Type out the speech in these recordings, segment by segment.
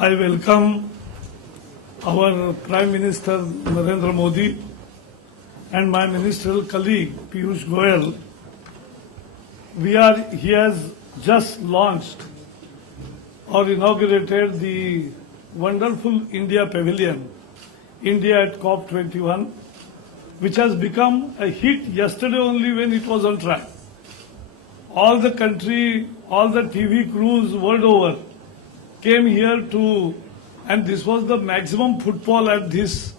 I welcome our Prime Minister Narendra Modi and my ministerial colleague Piyush Goyal. He has just launched or inaugurated the wonderful India Pavilion, India at COP21, which has become a hit yesterday only when it was on track. All the country, all the TV crews world over came here and this was the maximum footfall at this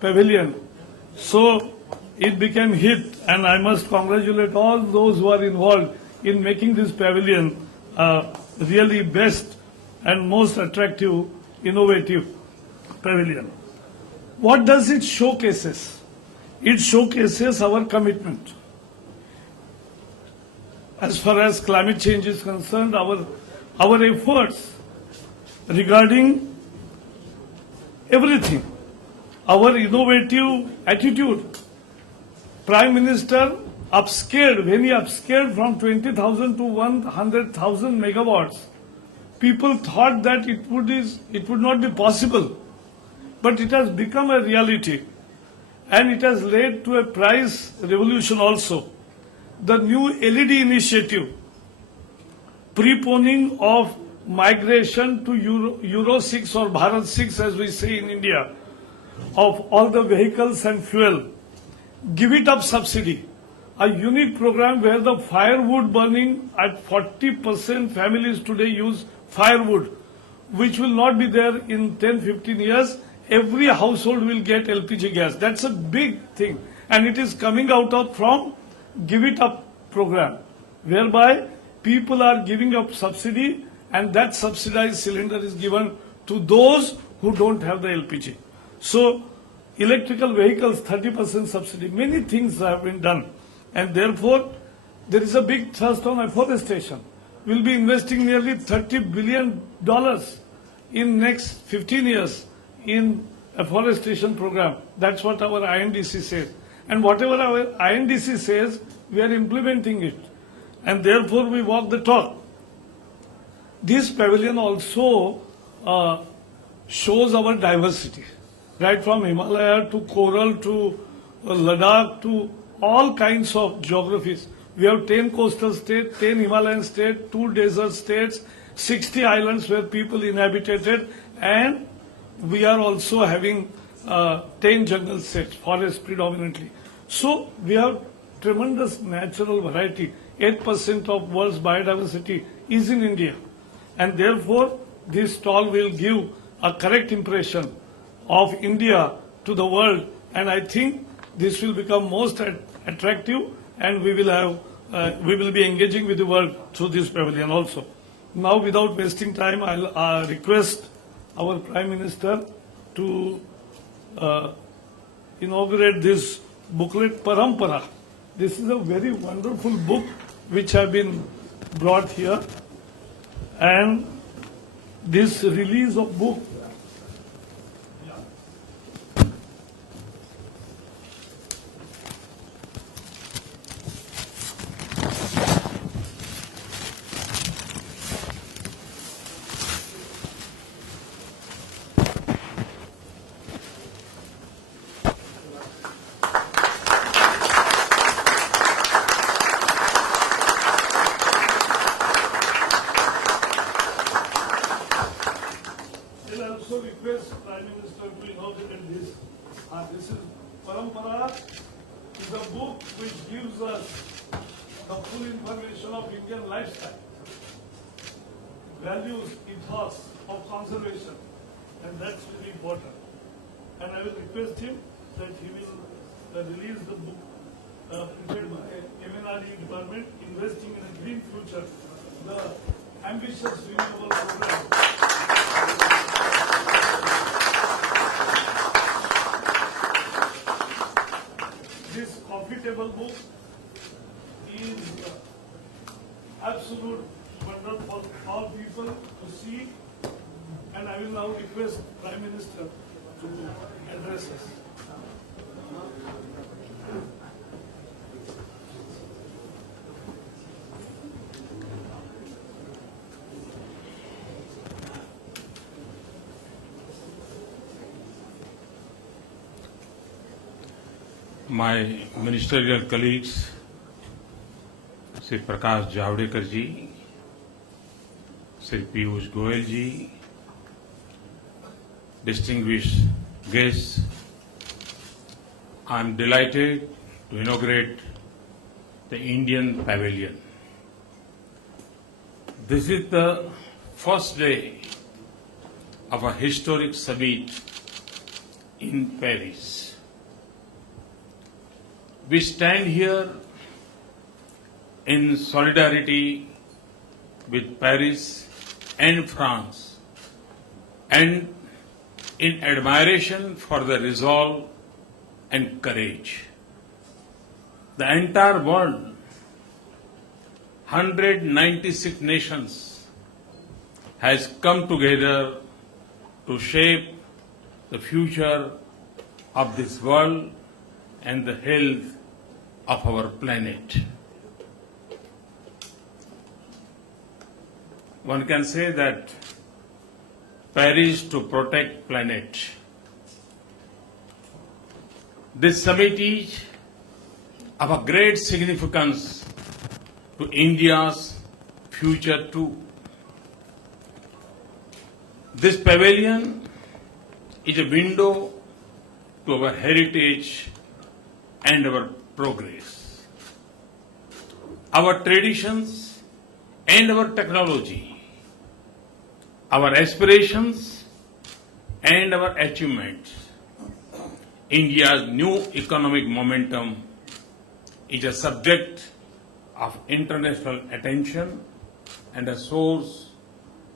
pavilion. So it became hit, and I must congratulate all those who are involved in making this pavilion really best and most attractive, innovative pavilion. What does it showcases? It showcases our commitment. As far as climate change is concerned, our efforts regarding everything, our innovative attitude. Prime Minister upscaled, when he upscaled from 20,000 to 100,000 megawatts, people thought that it would not be possible, but it has become a reality, and it has led to a price revolution also. The new LED initiative, preponing of migration to Euro 6 or Bharat 6 as we say in India, of all the vehicles and fuel, give it up subsidy, a unique program where the firewood burning at 40% families today use firewood, which will not be there in 10-15 years. Every household will get LPG gas. That's a big thing, and it is coming out of from Give It Up program, whereby people are giving up subsidy, and that subsidized cylinder is given to those who don't have the LPG. So electrical vehicles, 30% subsidy, many things have been done, and therefore there is a big thrust on afforestation. We'll be investing nearly $30 billion in next 15 years in afforestation program. That's what our INDC says. And whatever our INDC says, we are implementing it. And therefore we walk the talk. This pavilion also shows our diversity, right from Himalaya to coral to Ladakh to all kinds of geographies. We have 10 coastal states, 10 Himalayan states, 2 desert states, 60 islands where people inhabited, and we are also having 10 jungle states, forests predominantly. So we have tremendous natural variety. 8% of world's biodiversity is in India. And therefore, this stall will give a correct impression of India to the world. And I think this will become most attractive, and we will be engaging with the world through this pavilion also. Now, without wasting time, I'll request our Prime Minister to inaugurate this booklet, Parampara. This is a very wonderful book which have been brought here, and this release of book request Prime Minister to inaugurate this. This is Parampara, is a book which gives us the full information of Indian lifestyle, values, ethos of conservation, and that's very important. And I will request him that he will release the book prepared by MNRE department, Investing in a Green Future, the ambitious renewable program. This coffee table book is absolute wonder for all people to see, and I will now request Prime Minister to address us. my ministerial colleagues, Sri Prakash Javadekar ji, Sri Piyush Goyal ji, distinguished guests, I am delighted to inaugurate the Indian Pavilion. This is the first day of a historic summit in Paris. We stand here in solidarity with Paris and France and in admiration for the resolve and courage. The entire world, 196 nations, has come together to shape the future of this world and the health of our planet. One can say that Paris to protect planet. This summit is of a great significance to India's future too. This pavilion is a window to our heritage and our progress, our traditions and our technology, our aspirations and our achievements. India's new economic momentum is a subject of international attention and a source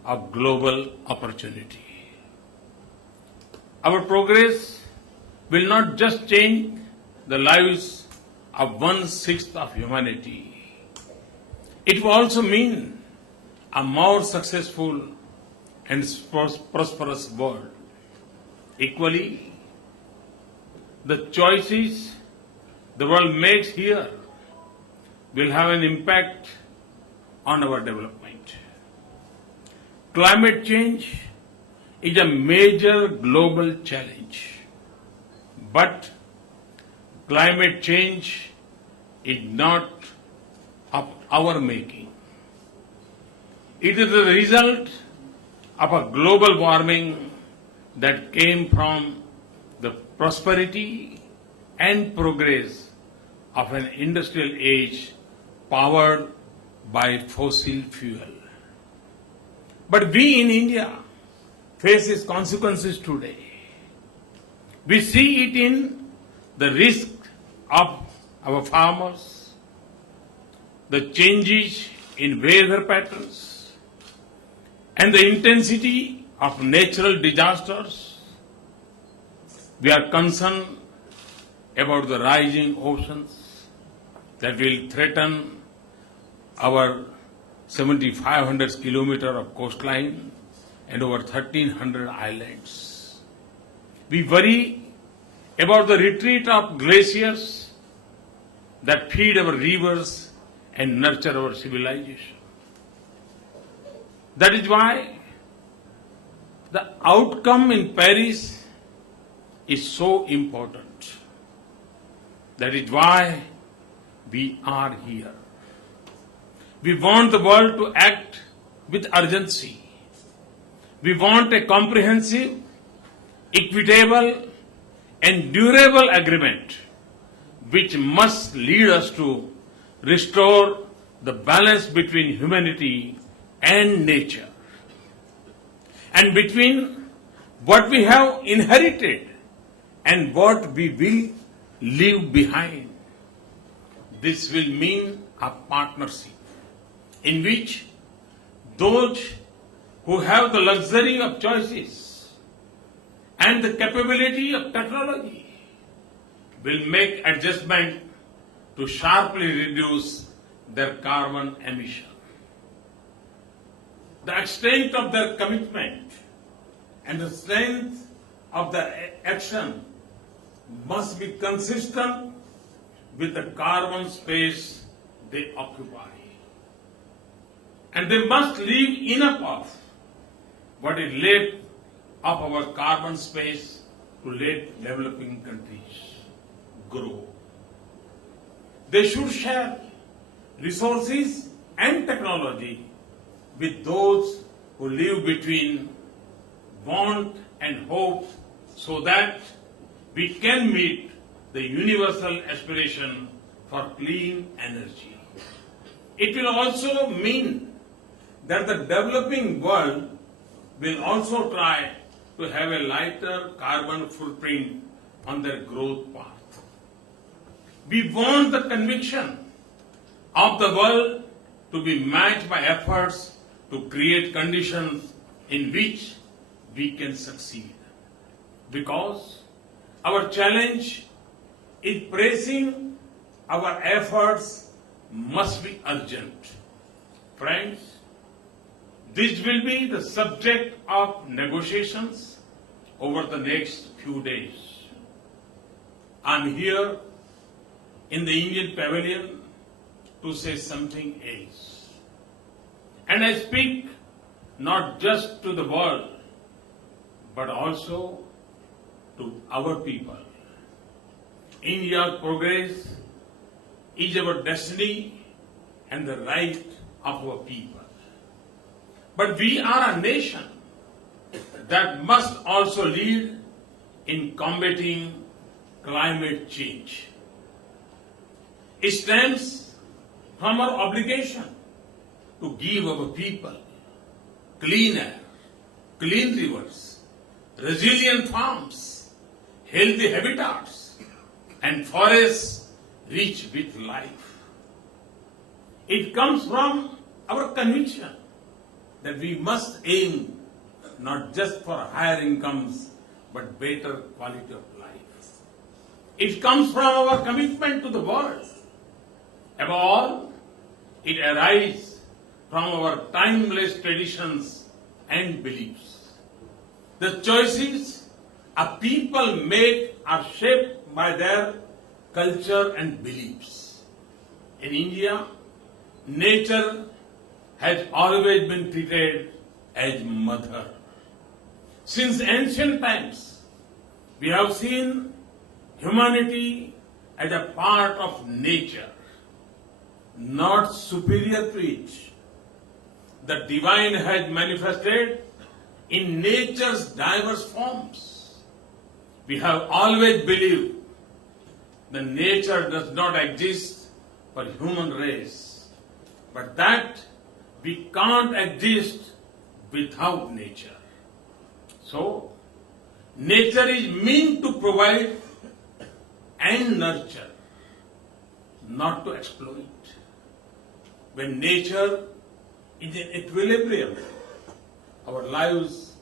of global opportunity. Our progress will not just change the lives of 1/6 of humanity. It will also mean a more successful and prosperous world. Equally, the choices the world makes here will have an impact on our development. Climate change is a major global challenge, but climate change is not of our making. It is the result of a global warming that came from the prosperity and progress of an industrial age powered by fossil fuel. But we in India face its consequences today. We see it in the risk of our farmers, the changes in weather patterns, and the intensity of natural disasters. We are concerned about the rising oceans that will threaten our 7,500 kilometers of coastline and over 1,300 islands. We worry about the retreat of glaciers that feed our rivers and nurture our civilization. That is why the outcome in Paris is so important. That is why we are here. We want the world to act with urgency. We want a comprehensive, equitable, and durable agreement which must lead us to restore the balance between humanity and nature and between what we have inherited and what we will leave behind. This will mean a partnership in which those who have the luxury of choices and the capability of technology will make adjustment to sharply reduce their carbon emission. The extent of their commitment and the strength of their action must be consistent with the carbon space they occupy. And they must leave enough of what is left of our carbon space to let developing countries grow. They should share resources and technology with those who live between want and hope so that we can meet the universal aspiration for clean energy. It will also mean that the developing world will also try to have a lighter carbon footprint on their growth path. We want the conviction of the world to be matched by efforts to create conditions in which we can succeed. Because our challenge is pressing, our efforts must be urgent. Friends, this will be the subject of negotiations over the next few days. I'm here in the Indian Pavilion to say something else. And I speak not just to the world, but also to our people. India's progress is our destiny and the right of our people. But we are a nation that must also lead in combating climate change. It stems from our obligation to give our people clean air, clean rivers, resilient farms, healthy habitats, and forests rich with life. It comes from our conviction that we must aim not just for higher incomes, but better quality of life. It comes from our commitment to the world. Above all, it arises from our timeless traditions and beliefs. The choices a people make are shaped by their culture and beliefs. In India, nature has always been treated as mother. Since ancient times, we have seen humanity as a part of nature, not superior to it. The divine has manifested in nature's diverse forms. We have always believed that nature does not exist for human race, but that we can't exist without nature. So, nature is meant to provide and nurture, not to exploit. When nature is in equilibrium, our lives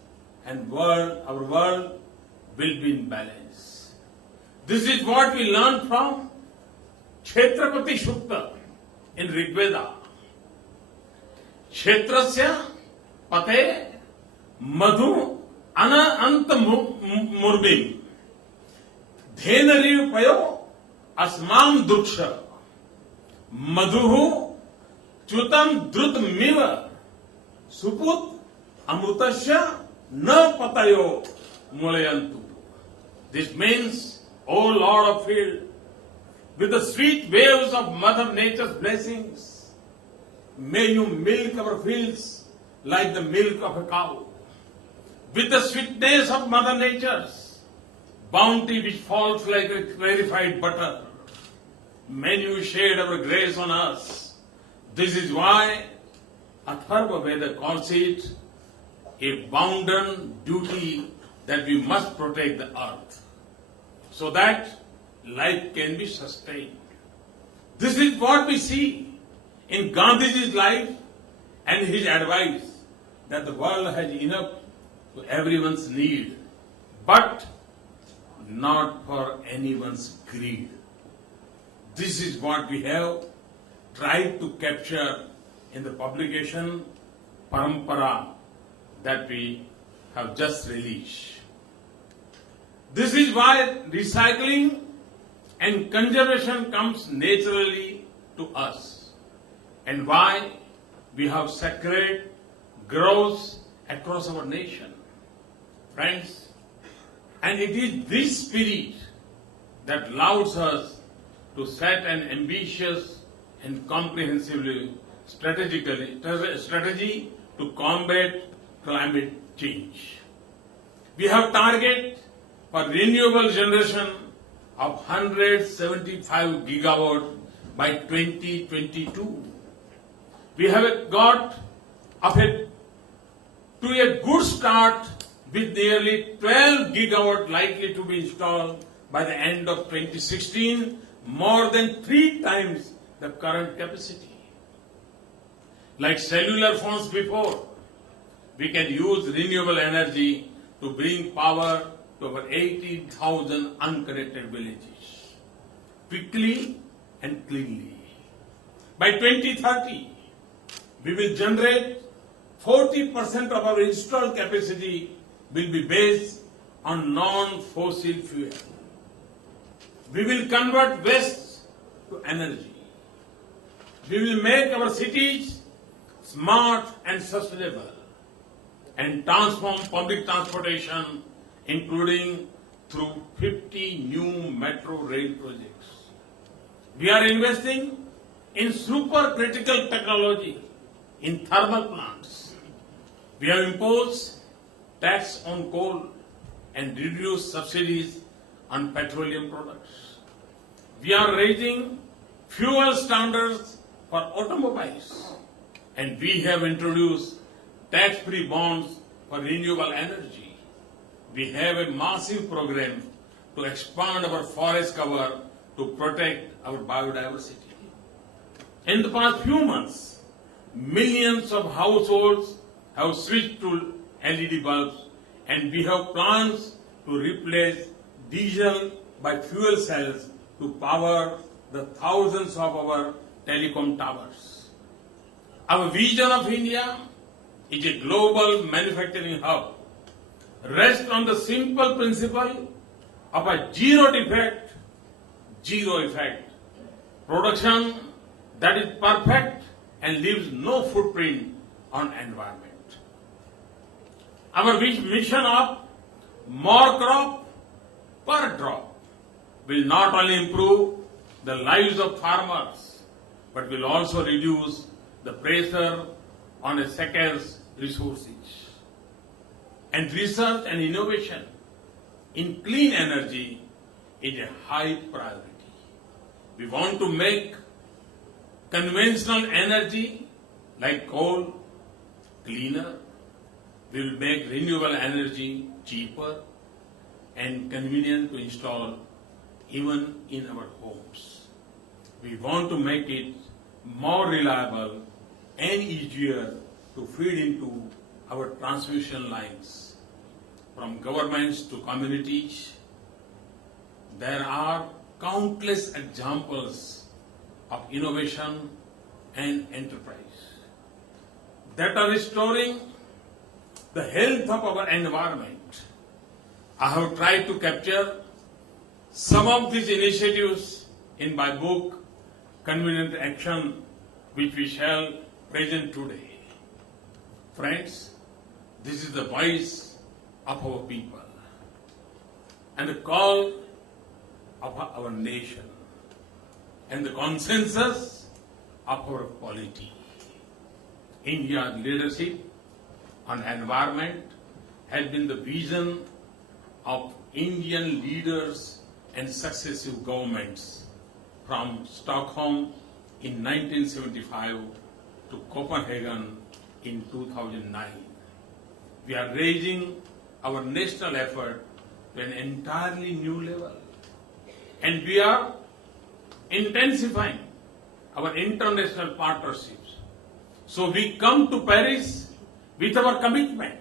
and our world will be in balance. This is what we learn from Kshetrapati Shukta in Rigveda. Kshetrasya pate madhu ana anta murbim dhenari payo asmam duksha madhuhu chutam drutmiva suput amrutasya na patayo mulayantu. This means, O Lord of field, with the sweet waves of Mother Nature's blessings, may you milk our fields like the milk of a cow. With the sweetness of Mother Nature's bounty which falls like a clarified butter, may you shed our grace on us. This is why Atharva Veda calls it a bounden duty that we must protect the earth so that life can be sustained. This is what we see in Gandhiji's life and his advice that the world has enough to everyone's need, but not for anyone's greed. This is what we have tried to capture in the publication Parampara that we have just released. This is why recycling and conservation comes naturally to us, and why we have sacred groves across our nation. Friends, and it is this spirit that allows us to set an ambitious and comprehensive strategy to combat climate change. We have target for renewable generation of 175 gigawatt by 2022. We have got to a good start with nearly 12 gigawatt likely to be installed by the end of 2016, more than 3 times the current capacity. Like cellular phones before, we can use renewable energy to bring power to over 80,000 unconnected villages, quickly and cleanly. By 2030, we will generate 40% of our installed capacity will be based on non-fossil fuel. We will convert waste to energy. We will make our cities smart and sustainable and transform public transportation, including through 50 new metro rail projects. We are investing in supercritical technology in thermal plants. We have imposed tax on coal and reduced subsidies on petroleum products. We are raising fuel standards for automobiles, and we have introduced tax-free bonds for renewable energy. We have a massive program to expand our forest cover to protect our biodiversity. In the past few months, millions of households have switched to LED bulbs, and we have plans to replace diesel by fuel cells to power the thousands of our telecom towers. Our vision of India is a global manufacturing hub, rests on the simple principle of a zero defect, zero effect production that is perfect and leaves no footprint on environment. Our mission of more crop per drop will not only improve the lives of farmers, but will also reduce the pressure on a scarce resources. And research and innovation in clean energy is a high priority. We want to make conventional energy like coal cleaner. We will make renewable energy cheaper and convenient to install even in our homes. We want to make it more reliable and easier to feed into our transmission lines. From governments to communities, there are countless examples of innovation and enterprise that are restoring the health of our environment. I have tried to capture some of these initiatives in my book, Convenient Action, which we shall present today. Friends, this is the voice of our people and the call of our nation and the consensus of our polity. India's leadership on environment has been the vision of Indian leaders and successive governments from Stockholm in 1975 to Copenhagen in 2009. We are raising our national effort to an entirely new level. And we are intensifying our international partnerships. So we come to Paris with our commitment,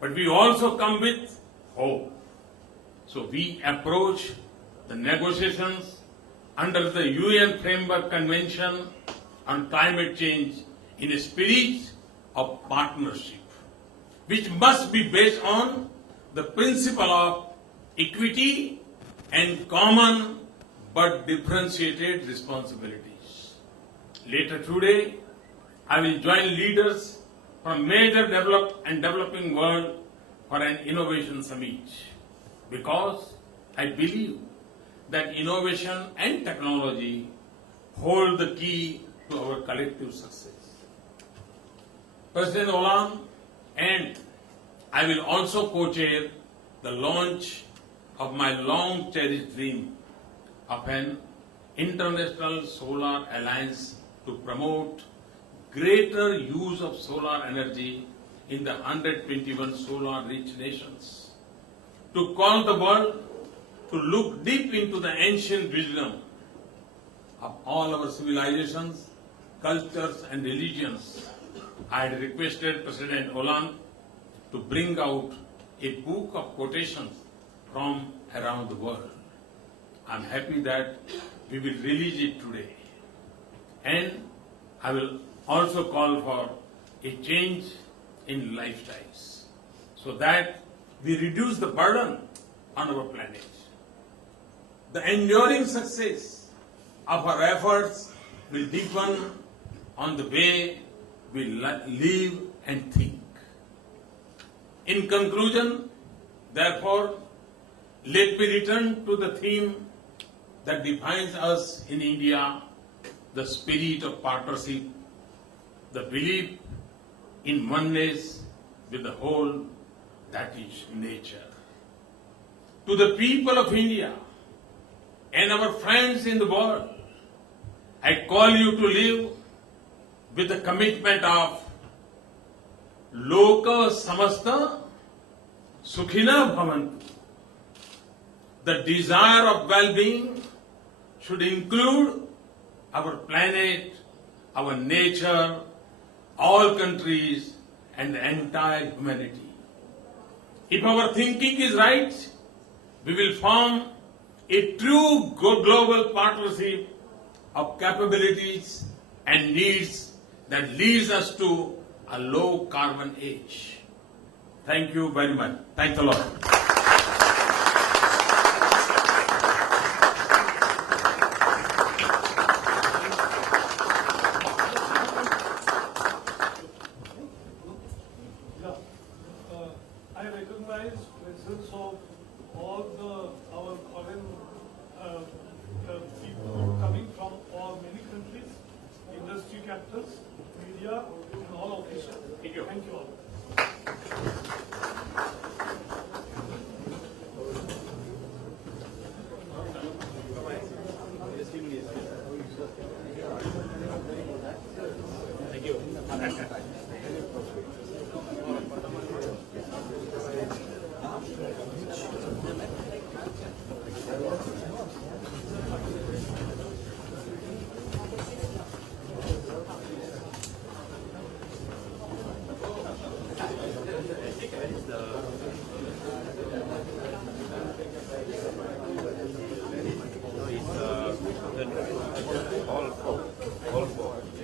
but we also come with hope. So we approach the negotiations under the UN Framework Convention on Climate Change in a spirit of partnership, which must be based on the principle of equity and common but differentiated responsibilities. Later today, I will join leaders from major developed and developing world for an innovation summit, because I believe that innovation and technology hold the key to our collective success. President Hollande and I will also co-chair the launch of my long-cherished dream of an international solar alliance to promote greater use of solar energy in the 121 solar-rich nations, to call the world to look deep into the ancient wisdom of all our civilizations, cultures and religions. I had requested President Hollande to bring out a book of quotations from around the world. I am happy that we will release it today. And I will also call for a change in lifestyles so that we reduce the burden on our planet. The enduring success of our efforts will depend on the way we live and think. In conclusion, therefore, let me return to the theme that defines us in India, the spirit of partnership, the belief in oneness with the whole, that is nature. To the people of India and our friends in the world, I call you to live with the commitment of Loka Samasta Sukhina Bhavantu. The desire of well-being should include our planet, our nature, all countries, and the entire humanity. If our thinking is right, we will form a true global partnership of capabilities and needs that leads us to a low carbon age. Thank you very much. Thanks a lot. I recognize presence of all our foreign people coming from many countries, industry capitals, media, and all officials. Thank you. Thank you all.